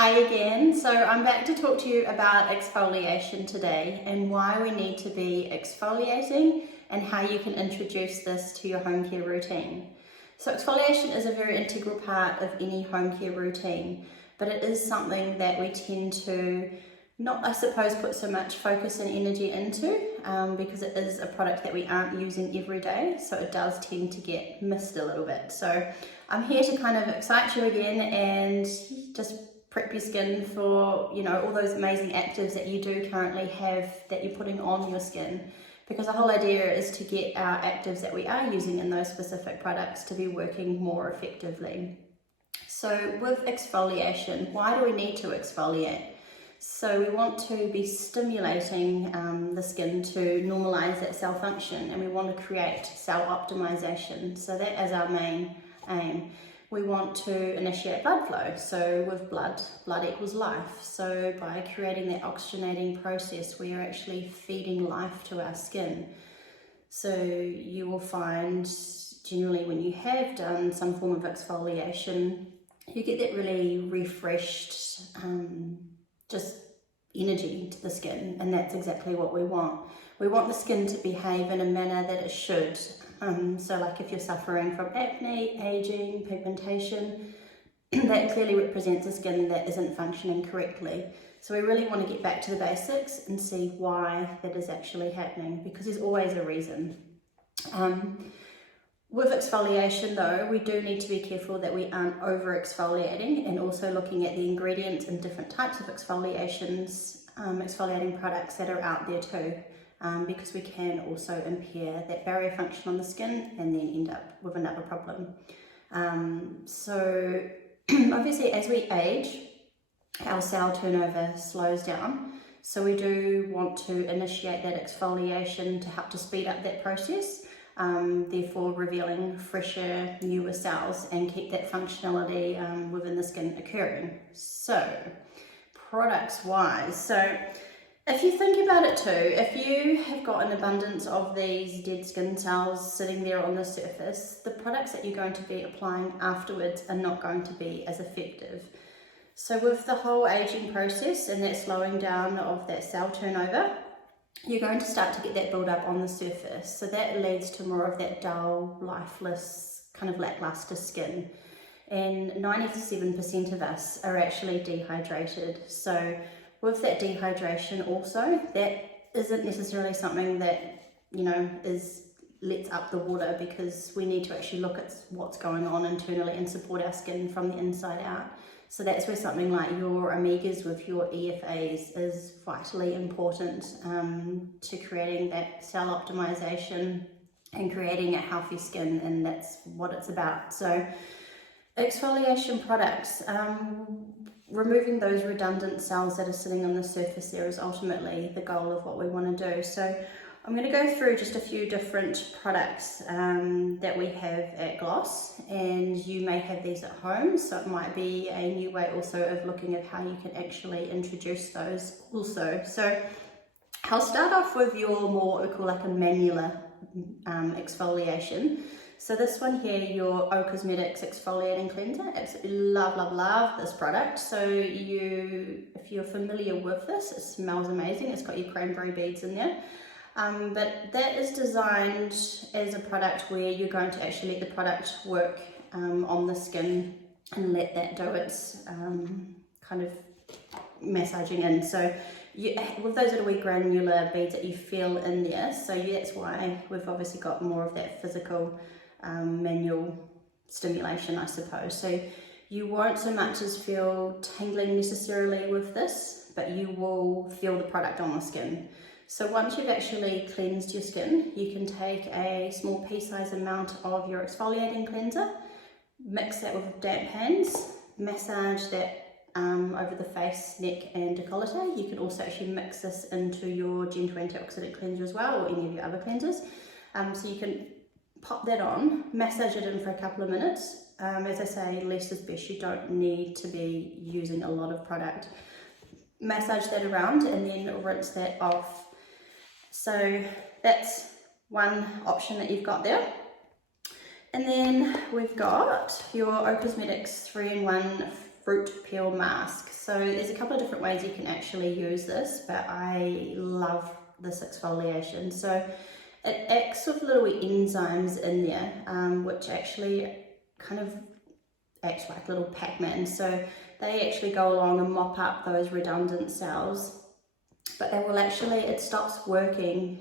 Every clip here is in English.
Hi again. So I'm back to talk to you about exfoliation today and why we need to be exfoliating and how you can introduce this to your home care routine. So exfoliation is a very integral part of any home care routine, but it is something that we tend to not, I suppose, put so much focus and energy into because it is a product that we aren't using every day, so it does tend to get missed a little bit. So I'm here to kind of excite you again and just prep your skin for, all those amazing actives that you do currently have that you're putting on your skin. Because the whole idea is to get our actives that we are using in those specific products to be working more effectively. So with exfoliation, why do we need to exfoliate? So we want to be stimulating the skin to normalize that cell function, and we want to create cell optimization. So that is our main aim. We want to initiate blood flow. So with blood equals life. So by creating that oxygenating process, we are actually feeding life to our skin. So you will find generally when you have done some form of exfoliation, you get that really refreshed just energy to the skin, and that's exactly what we want. We want the skin to behave in a manner that it should. So like if you're suffering from acne, aging, pigmentation, that clearly represents a skin that isn't functioning correctly. So we really want to get back to the basics and see why that is actually happening, because there's always a reason. With exfoliation though, we do need to be careful that we aren't over exfoliating, and also looking at the ingredients and different types of exfoliating products that are out there too, because we can also impair that barrier function on the skin and then end up with another problem. So obviously as we age, our cell turnover slows down. So we do want to initiate that exfoliation to help to speed up that process. Therefore revealing fresher, newer cells and keep that functionality within the skin occurring. So, products wise, so if you think about it too, if you have got an abundance of these dead skin cells sitting there on the surface, the products that you're going to be applying afterwards are not going to be as effective. So with the whole aging process and that slowing down of that cell turnover, you're going to start to get that build up on the surface. So that leads to more of that dull, lifeless, kind of lackluster skin. And 97% of us are actually dehydrated. So with that dehydration also, that isn't necessarily something that, lets up the water, because we need to actually look at what's going on internally and support our skin from the inside out. So that's where something like your omegas with your EFAs is vitally important to creating that cell optimization and creating a healthy skin, and that's what it's about. So exfoliation products, removing those redundant cells that are sitting on the surface there is ultimately the goal of what we want to do. So I'm going to go through just a few different products that we have at Gloss, and you may have these at home, so it might be a new way also of looking at how you can actually introduce those also. So I'll start off with your more, what we call like a manual exfoliation. So this one here, your O Cosmetics Exfoliating Cleanser, absolutely love this product. So if you're familiar with this, it smells amazing. It's got your cranberry beads in there. But that is designed as a product where you're going to actually let the product work on the skin and let that do its kind of massaging in. So with those little wee granular beads that you feel in there, so that's why we've obviously got more of that physical manual stimulation, I suppose. So you won't so much as feel tingling necessarily with this, but you will feel the product on the skin. So once you've actually cleansed your skin, you can take a small pea-sized amount of your exfoliating cleanser, mix that with damp hands, massage that over the face, neck and décolleté. You can also actually mix this into your gentle antioxidant cleanser as well, or any of your other cleansers. So you can pop that on, massage it in for a couple of minutes. As I say, less is best. You don't need to be using a lot of product. Massage that around and then rinse that off. So that's one option that you've got there. And then we've got your O Cosmetics 3-in-1 fruit peel mask. So there's a couple of different ways you can actually use this, but I love this exfoliation. So it acts with little enzymes in there, which actually kind of act like little Pac-Man. So they actually go along and mop up those redundant cells, but they will actually, it stops working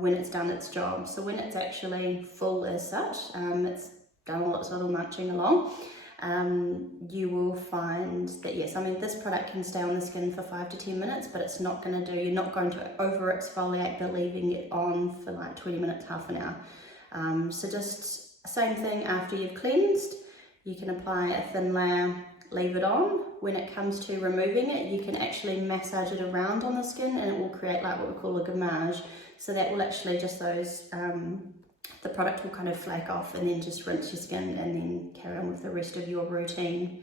when it's done its job. So when it's actually full as such, it's done all its little munching along, you will find that, yes, I mean, this product can stay on the skin for 5 to 10 minutes, but it's not going to do, you're not going to over exfoliate by leaving it on for like 20 minutes, half an hour. So just same thing after you've cleansed, you can apply a thin layer, leave it on. When it comes to removing it, you can actually massage it around on the skin and it will create like what we call a gommage. So that will actually just those, the product will kind of flake off, and then just rinse your skin and then carry on with the rest of your routine.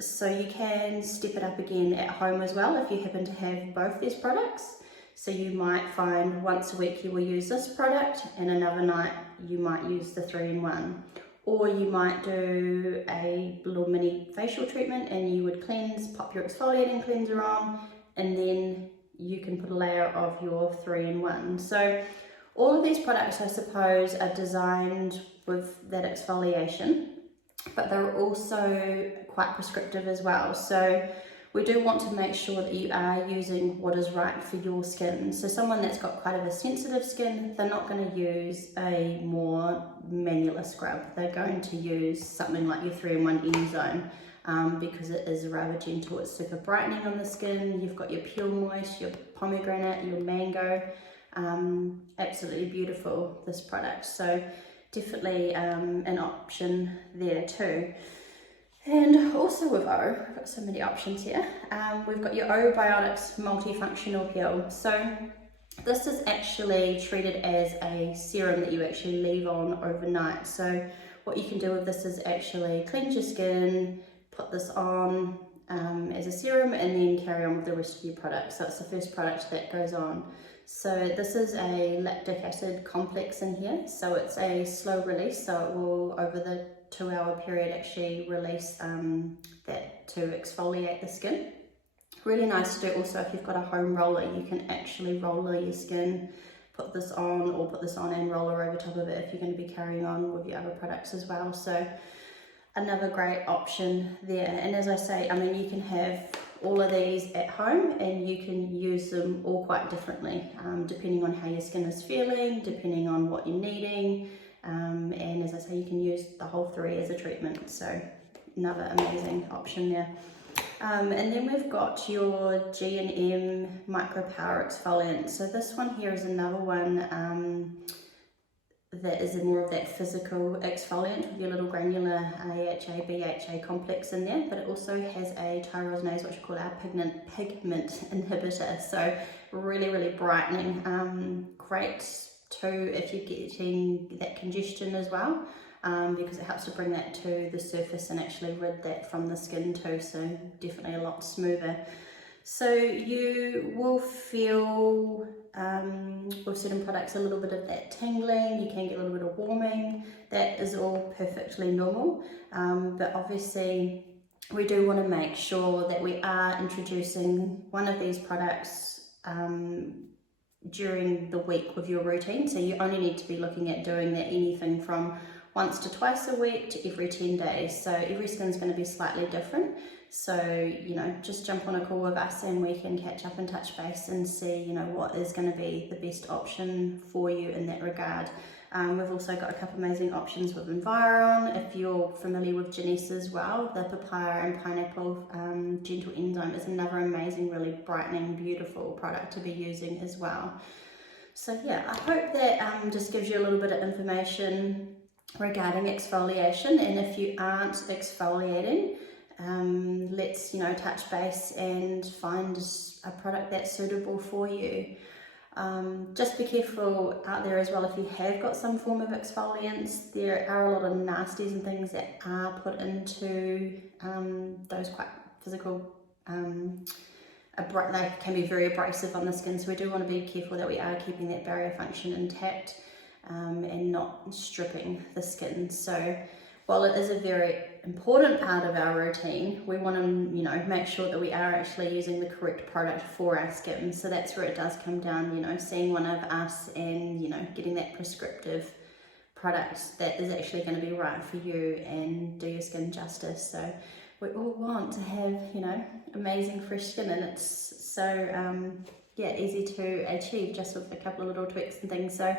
So you can step it up again at home as well if you happen to have both these products. So you might find once a week you will use this product and another night you might use the 3-in-1. Or you might do a little mini facial treatment and you would cleanse, pop your exfoliating cleanser on, and then you can put a layer of your 3-in-1. So all of these products, I suppose, are designed with that exfoliation, but they're also quite prescriptive as well. So we do want to make sure that you are using what is right for your skin. So someone that's got quite a sensitive skin, they're not going to use a more manual scrub. They're going to use something like your 3-in-1 Enzyme, because it is rather gentle. It's super brightening on the skin. You've got your Pure Moist, your pomegranate, your mango. Absolutely beautiful, this product. So definitely an option there too. And also with O, I've got so many options here. We've got your O-Biotics Multifunctional Peel. So this is actually treated as a serum that you actually leave on overnight. So what you can do with this is actually cleanse your skin, put this on as a serum, and then carry on with the rest of your product. So it's the first product that goes on. So this is a lactic acid complex in here. So it's a slow release, so it will, over the 2-hour period, actually release that to exfoliate the skin. Really nice to do also if you've got a home roller. You can actually roller your skin, put this on, or put this on and roller over top of it if you're going to be carrying on with your other products as well. So another great option there. And as I say, I mean, you can have all of these at home and you can use them all quite differently, depending on how your skin is feeling, depending on what you're needing. And as I say, you can use the whole 3 as a treatment. So another amazing option there. And then we've got your G&M Micro Power Exfoliant. So this one here is another one that is more of that physical exfoliant with your little granular AHA, BHA complex in there, but it also has a tyrosinase, which we call our pigment inhibitor. So really, really brightening. Great too if you're getting that congestion as well, because it helps to bring that to the surface and actually rid that from the skin too. So definitely a lot smoother. So you will feel with certain products a little bit of that tingling, you can get a little bit of warming. That is all perfectly normal, but obviously we do want to make sure that we are introducing one of these products during the week with your routine. So you only need to be looking at doing that anything from once to twice a week to every 10 days. So every skin's going to be slightly different. So, you know, just jump on a call with us and we can catch up and touch base and see, you know, what is going to be the best option for you in that regard. We've also got a couple amazing options with Environ. If you're familiar with Janesse as well, the papaya and pineapple gentle enzyme is another amazing, really brightening, beautiful product to be using as well. So yeah, I hope that just gives you a little bit of information regarding exfoliation. And if you aren't exfoliating, let's, you know, touch base and find a product that's suitable for you. Just be careful out there as well if you have got some form of exfoliants. There are a lot of nasties and things that are put into those quite physical, they can be very abrasive on the skin, so we do want to be careful that we are keeping that barrier function intact and not stripping the skin. So while it is a very important part of our routine, we want to, you know, make sure that we are actually using the correct product for our skin. So that's where it does come down, you know, seeing one of us and, you know, getting that prescriptive product that is actually going to be right for you and do your skin justice. So we all want to have, you know, amazing fresh skin, and it's so yeah, easy to achieve just with a couple of little tweaks and things. So,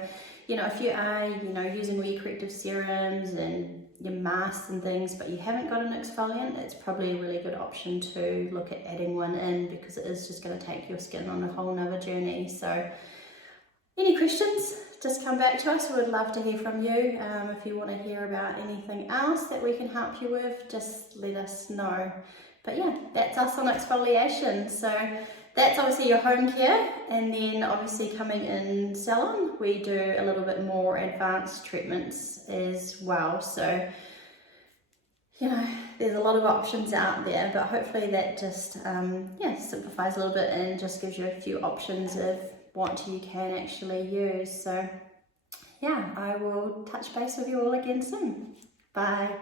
you know, if you are, you know, using all your corrective serums and your masks and things, but you haven't got an exfoliant, it's probably a really good option to look at adding one in, because it is just going to take your skin on a whole nother journey. So any questions, just come back to us. We would love to hear from you. If you want to hear about anything else that we can help you with, just let us know. But yeah, that's us on exfoliation. So that's obviously your home care, and then obviously coming in salon, we do a little bit more advanced treatments as well. So, you know, there's a lot of options out there, but hopefully that just yeah, simplifies a little bit and just gives you a few options of what you can actually use. So yeah, I will touch base with you all again soon. Bye.